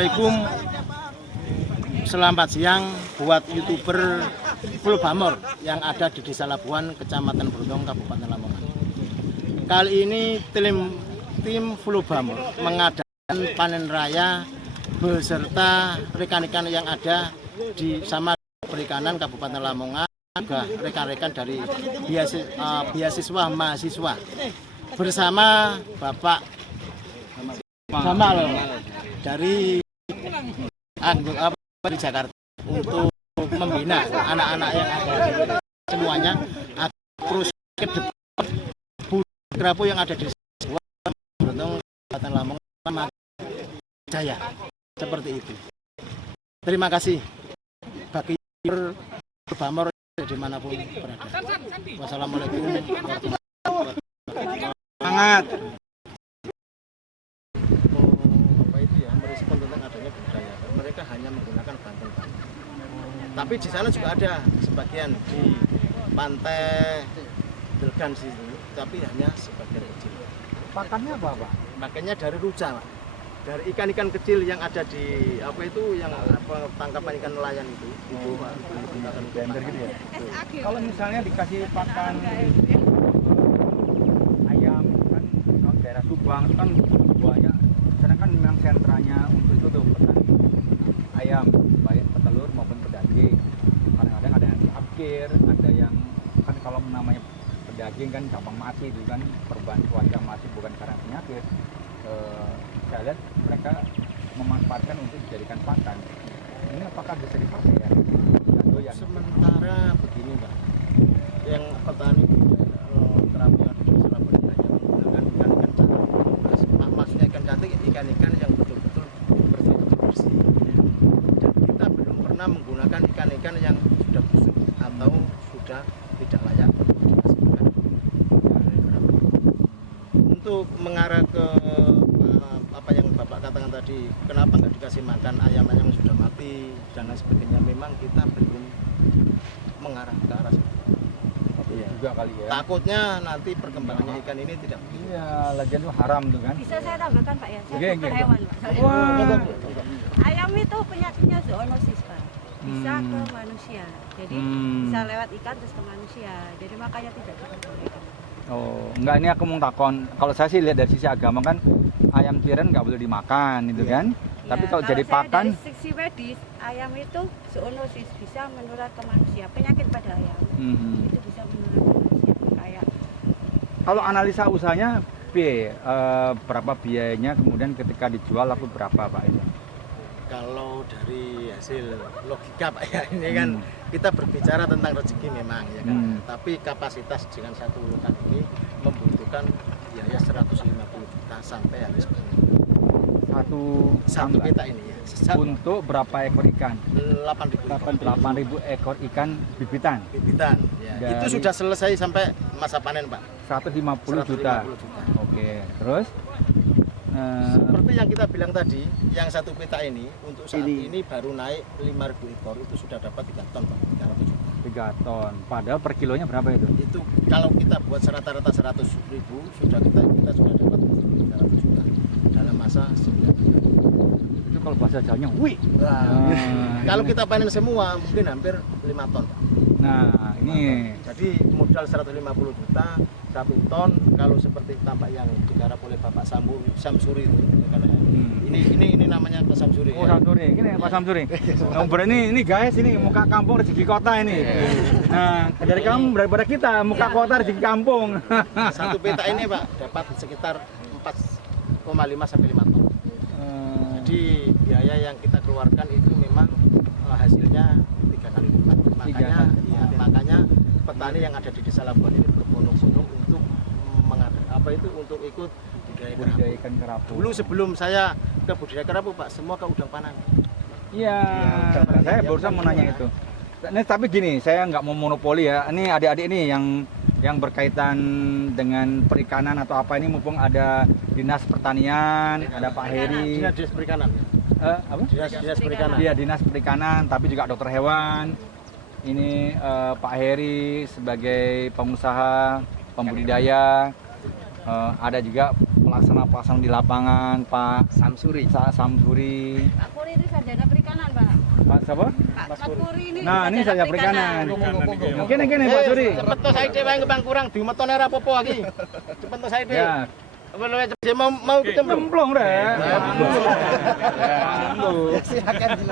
Assalamualaikum, selamat siang buat YouTuber Fulbamor yang ada di Desa Labuan, Kecamatan Brondong, Kabupaten Lamongan. Kali ini tim Fulbamor mengadakan panen raya beserta rekan-rekan yang ada di Sama Perikanan Kabupaten Lamongan, juga rekan-rekan dari beasiswa mahasiswa bersama Bapak Jamal dari Jakarta untuk membina anak-anak yang ada semuanya agar terus ke depan Kerapu yang ada di Brondong, Kabupaten Lamongan jaya seperti itu. Terima kasih bagi Fulbamor dimanapun berada. Wassalamualaikum warahmatullahi wabarakatuh. Semangat. Merespon tentang adanya budaya. Mereka hanya menggunakan banten-banten. Tapi di sana juga ada sebagian di pantai Delgan situ, tapi hanya sebagian kecil. Pakannya apa, Pak? Pakannya dari ruca, Pak. Dari ikan-ikan kecil yang ada di yang tangkapan ikan nelayan itu menggunakan blender gitu ya. Kalau misalnya dikasih pakan ayam kan kalau daerah Subang itu kan banyak, karena kan memang sentranya untuk itu tuh petani ayam, baik petelur maupun pedaging. Kadang-kadang ada yang diapkir, ada yang kan kalau namanya pedaging kan gampang mati itu kan, perubahan cuaca mati bukan karena penyakit. Saya lihat mereka memanfaatkan untuk dijadikan pakan. Ini apakah bisa dipakai ya? Sementara begini, Pak, yang petani kerapu yang ada di Labuan hanya menggunakan ikan-ikan cantik, maksudnya ikan cantik, ikan-ikan yang betul-betul bersih. Dan kita belum pernah menggunakan ikan-ikan yang sudah busuk atau sudah tidak layak dikasihkan oleh kerapu. Untuk mengarah ke apa yang Bapak katakan tadi, kenapa nggak dikasih makan ayam-ayam yang sudah mati dan lain sebagainya, memang kita belum mengarah ke arah situ. Iya. Juga kali ya. Takutnya nanti perkembangannya ikan ini tidak begitu. Iya, lagian itu haram tuh kan. Bisa saya tambahkan, Pak ya? Saya Oke, dokter hewan, Pak. Wah. Ayam itu penyakitnya zoonosis, Pak. Bisa ke manusia. Jadi bisa lewat ikan terus ke manusia. Jadi makanya tidak diperbolehkan. Oh, enggak, ini aku mau takon. Kalau saya sih lihat dari sisi agama kan ayam tiren nggak boleh dimakan itu kan. Tapi kalau jadi pakan, dari sisi medis, ayam itu zoonosis bisa menular ke manusia. Penyakit pada ayam itu bisa menular ke manusia. Kayak kalau analisa usahanya, berapa biayanya, kemudian ketika dijual laku berapa, Pak itu? Kalau dari hasil logika, Pak ya, ini kan kita berbicara tentang rezeki memang ya kan. Tapi kapasitas dengan satu lokan ini membutuhkan biaya 150 juta sampai habis satu peta ini ya. Untuk berapa ekor ikan? 8.000 ekor ikan bibitan. Ya. Dari Itu sudah selesai sampai masa panen, Pak. 150 juta. Oke, terus seperti yang kita bilang tadi, yang satu peta ini untuk saat ini baru naik 5.000 ekor, itu sudah dapat 3 ton, Pak. 300 juta. 3 ton. Padahal per kilonya berapa itu? Itu kalau kita buat rata-rata 100.000, sudah kita sudah dapat 300 juta dalam masa 9 bulan. Itu kalau bahasa Jawanya, wih. Kalau kita panen semua mungkin hampir 5 ton, Pak. Nah, ini Jadi modal 150 juta, 1 ton. Kalau seperti tampak yang digarap oleh Bapak Samsuri itu, ini namanya Pak Samsuri. Oh, Samsuri, ini Pak Samsuri. Ini guys, ini muka kampung rezeki kota ini. Nah, dari kamu daripada kita muka kota rezeki kampung. Satu peta ini, Pak, dapat sekitar 4,5 sampai 5 ton. Jadi biaya yang kita keluarkan itu memang hasilnya 3 kali lipat. Makanya petani yang ada di Desa Labuan ini berbondong-bondong untuk untuk ikut budidaya ikan kerapu. Dulu sebelum saya ke budidaya kerapu, Pak, semua ke udang panang. Iya, saya barusan mau nanya itu. Nah, tapi gini, saya nggak mau monopoli ya. Ini adik-adik ini yang berkaitan dengan perikanan atau apa ini, mumpung ada Dinas Pertanian, ada Pak Heri. Dinas Perikanan. Apa? Dinas Perikanan. Iya, Dinas Perikanan, tapi juga dokter hewan. Ini Pak Heri sebagai pengusaha, pembudidaya, ada juga pelaksana di lapangan Pak Samsuri. Samsuri. Pak Puri itu sarjana perikanan, Pak. Pak siapa? Pak Puri ini Nah, ini saja perikanan. Mungkin ini Pak Suri. Cepet to saya dhewe ngebang kurang dimetone ora apa-apa lagi. Cepet to saya dhewe. Ya, Dia mau nyemplung deh.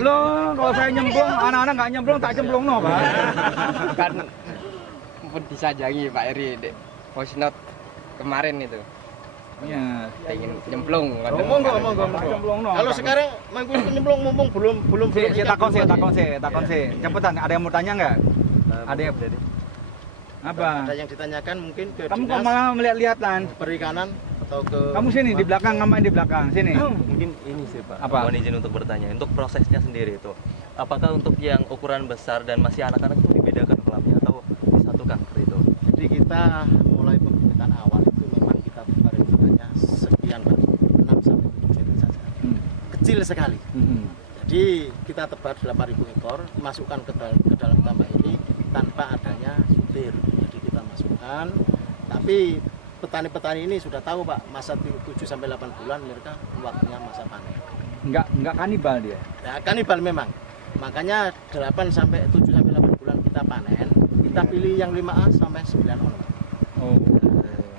Lo kalau saya nyemplung, anak-anak nggak nyemplung tak cemplung no Pak. Kan pun disajangi Pak Eri dek voice note kemarin itu. Ya. Ingin nyemplung. Monggo. Tak cemplung no. Kalau sekarang mangku nyemplung mumpung belum takon sih. Cepetan, ada yang mau tanya nggak? Ada yang apa? Ada yang ditanyakan mungkin ke Kamu kok dinas malah melihat-lihatan? perikanan atau ke Kamu sini di belakang, ngapain di belakang? Sini. Mungkin ini sih Pak, Apa? mohon izin untuk bertanya, untuk prosesnya sendiri itu apakah untuk yang ukuran besar dan masih anak-anak itu dibedakan kolamnya atau disatukan seperti itu? Jadi kita mulai pembibitan awal itu memang kita tebar jumlahnya sekian Pak, 6 sampai 7 cm saja. Kecil sekali. Jadi kita tebar 8.000 ekor, masukkan ke dalam tambak ini tanpa adanya sutir. Jadi kita masukkan, tapi petani-petani ini sudah tahu Pak, masa 7 sampai 8 bulan mereka waktunya masa panen. Enggak kanibal dia. Ya, kanibal memang. Makanya 8 sampai 7 sampai 8 bulan kita panen, kita pilih yang 5A sampai 9 on. Oh.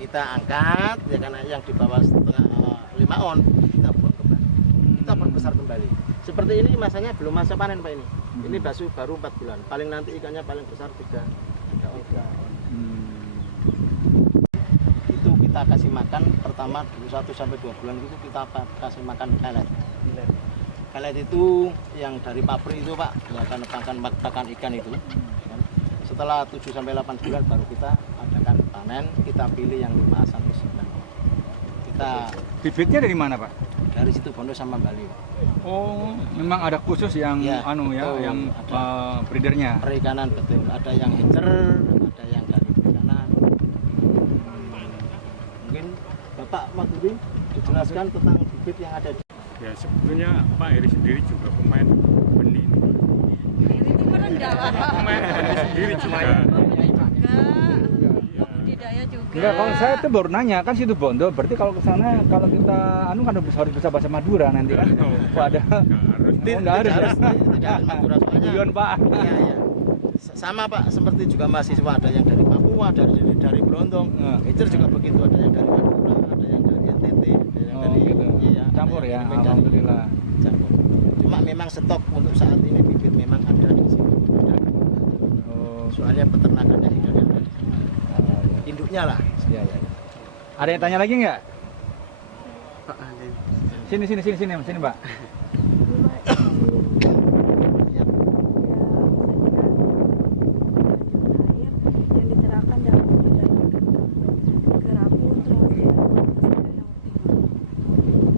Kita angkat ya karena yang di bawah setengah 5 on kita buang kembali. Kita perbesar kembali. Seperti ini masanya belum masa panen Pak ini. Ini baru 4 bulan. Paling nanti ikannya paling besar 3 on. Itu kita kasih makan pertama 1 sampai 2 bulan itu kita kasih makan pelet. Pelet itu yang dari pabrik itu Pak, yang akan pakan ikan itu. Setelah 7 sampai 8 bulan baru kita adakan panen, kita pilih yang 5 sampai 9. Kita Bibitnya dari mana Pak? dari situ Bondo sama Bali Pak. Oh, memang ada khusus yang Ya, betul. yang Ada. breedernya. Perikanan betul, ada yang hatcher, ada yang dari perikanan. Mungkin Bapak Mas Budi dijelaskan tentang bibit yang ada di Ya sebetulnya Pak Eri sendiri juga pemain benih. Ini itu merendah, Pak. Pemain benih sendiri juga. Budidaya juga. Enggak, kalau saya tuh baru nanya kan situ Bondo, berarti kalau ke sana kalau kita kan harus bisa bahasa Madura nanti kan. Wah, ada. Nggak harus. tidak harus Madura soalnya. Guyon, Pak. Iya. Sama Pak, seperti juga mahasiswa ada yang dari Papua, dari Blondong. Hatcher juga begitu, ada yang dari Madura, ada yang dari NTT, ada yang dari Gitu. iya, Campur ada ya, yang dari Medan. alhamdulillah. Campur. Cuma memang stok untuk saat ini bibit memang ada di sini. Oh, Soalnya peternakannya sudah ada di sini. Induknya lah. iya. Ada yang tanya lagi nggak? Sini Pak. Yang diterapkan dalam budidaya kerapu terus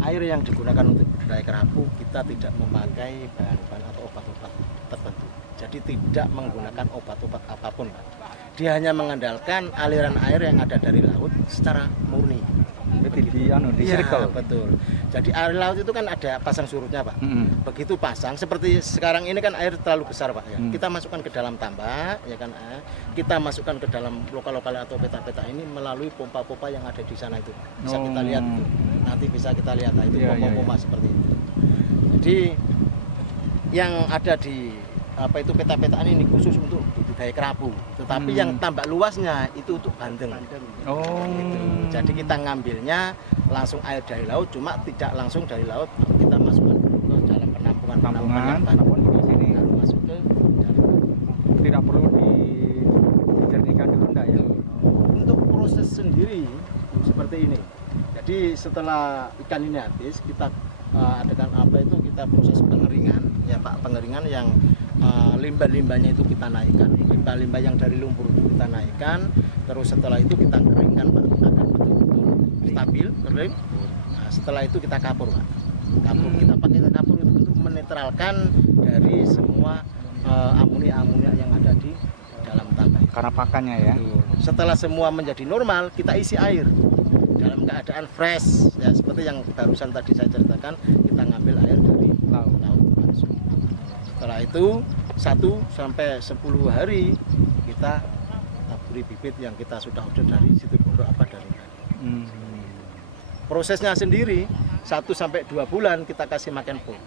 Air yang digunakan untuk budidaya kerapu kita tidak memakai bahan-bahan atau obat-obat tertentu. Jadi tidak menggunakan obat-obat apapun, Pak. Dia hanya mengandalkan aliran air yang ada dari laut secara murni. Di Iya, circle. betul. Jadi air laut itu kan ada pasang surutnya, Pak. Begitu pasang, seperti sekarang ini kan air terlalu besar, Pak. Ya. Kita masukkan ke dalam tambak, ya kan. Kita masukkan ke dalam lokal-lokal atau peta-peta ini melalui pompa-pompa yang ada di sana itu. Bisa kita lihat itu. Nanti bisa kita lihat, nah, itu pompa-pompa seperti itu. Jadi yang ada di peta-petaan ini khusus untuk budidaya kerapu. Tetapi yang tambak luasnya itu untuk bandeng. Oh. Gitu. Jadi kita ngambilnya langsung air dari laut, cuma tidak langsung dari laut, kita masukkan dulu ke dalam penampungan yang penampungan di sini. baru masuk ke dalam. Tidak perlu dijernihkan dulu enggak ya? Untuk proses sendiri seperti ini. Jadi setelah ikan ini habis, kita adakan kita proses pengeringan, ya Pak, pengeringan yang limbah-limbahnya itu kita naikkan, limbah-limbah yang dari lumpur itu kita naikkan, terus setelah itu kita keringkan, Pak, akan betul-betul stabil, kering. Nah, setelah itu kita kapur, Pak. Kita pakai kapur itu untuk menetralkan dari semua amonia yang ada di dalam tambak. Karena pakannya ya. Setelah semua menjadi normal, kita isi air dalam keadaan fresh, ya seperti yang barusan tadi saya ceritakan, kita ngambil air dari laut langsung. Setelah itu 1 sampai 10 hari kita taburi bibit yang kita sudah order dari situ Bondo dari tadi. prosesnya sendiri 1 sampai 2 bulan kita kasih makan pur.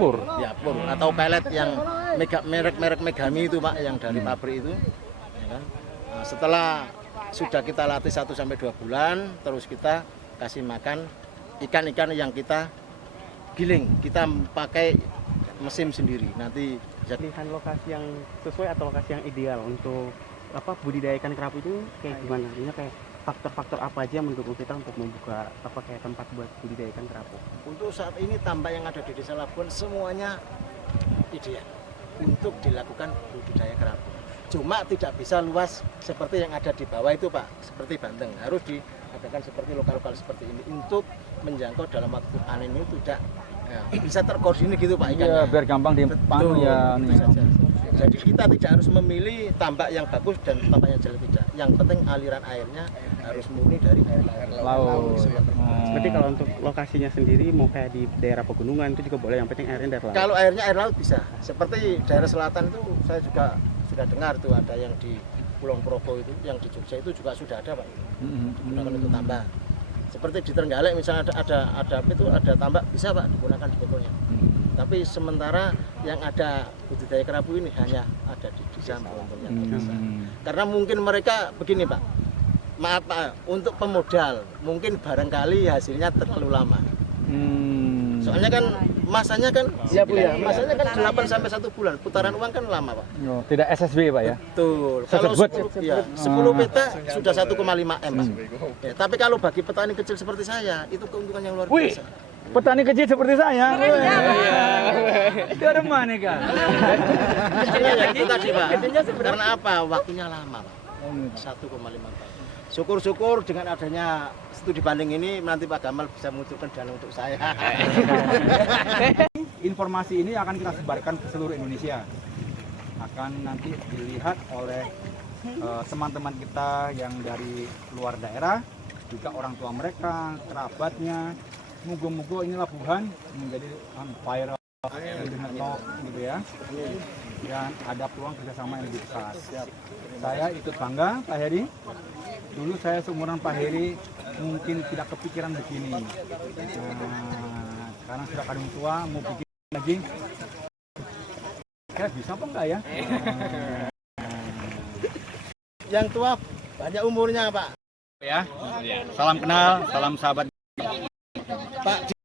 Pur. Ya, pur atau pelet yang merek-merek Megami itu Pak, yang dari pabrik itu. Ya kan? Nah, setelah sudah kita latih 1 sampai 2 bulan, terus kita kasih makan ikan-ikan yang kita giling. Kita pakai mesin sendiri. Nanti Pilihan lokasi yang sesuai atau lokasi yang ideal untuk budidaya ikan kerapu itu kayak gimana? Ini kayak faktor-faktor apa aja yang mendukung kita untuk membuka kayak tempat buat budidaya ikan kerapu? untuk saat ini tambak yang ada di Desa Labuan semuanya ideal untuk dilakukan budidaya kerapu. Cuma tidak bisa luas seperti yang ada di bawah itu Pak, seperti Banten. Harus diadakan seperti lokal-lokal seperti ini untuk menjangkau dalam waktu panen ini tidak bisa terkoordinir gitu Pak ikannya. Iya, biar gampang dipanu ya. Itu saja. Jadi kita tidak harus memilih tambak yang bagus dan tambak yang jelek tidak. Yang penting aliran airnya harus murni dari air Laut. Berarti kalau untuk lokasinya sendiri mau kayak di daerah pegunungan itu juga boleh, yang penting airnya dari laut. Kalau airnya air laut bisa. Seperti daerah selatan itu saya juga sudah dengar tuh ada yang di Kulon Progo itu, yang di Jogja itu juga sudah ada Pak. Digunakan untuk tambak. Seperti di Trenggalek misalnya ada tambak bisa Pak digunakan sebetulnya. Tapi sementara yang ada budidaya kerapu ini hanya ada di desa Mbontonnya. Karena mungkin mereka begini Pak, maaf Pak, untuk pemodal mungkin barangkali hasilnya terlalu lama. Soalnya kan masanya kan ya Bu ya, masanya kan 8 sampai 1 bulan. Putaran uang kan lama Pak. Oh, tidak SSB Pak ya? Betul. Kalau 10 peta sudah 1,5 M Pak. Ya, tapi kalau bagi petani kecil seperti saya itu keuntungan yang luar biasa. Petani kecil seperti saya. Itu ada mana kan? Kecilnya ya itu tadi Pak. Karena apa? Waktunya lama Pak. 1,5 tahun. Syukur-syukur dengan adanya studi banding ini nanti Pak Gamal bisa mengucurkan dana untuk saya. Informasi ini akan kita sebarkan ke seluruh Indonesia. Akan nanti dilihat oleh teman-teman kita yang dari luar daerah, juga orang tua mereka, kerabatnya. Moga-moga ini Labuhan menjadi viral gitu ya. Dan ada peluang kerjasama yang lebih besar. Saya ikut bangga Pak Heri. Dulu saya seumuran Pak Heri mungkin tidak kepikiran begini. Karena sudah kadung tua mau bikin lagi. Kira bisa apa enggak ya? Yang tua banyak umurnya Pak. Ya. Salam kenal, salam sahabat. Pak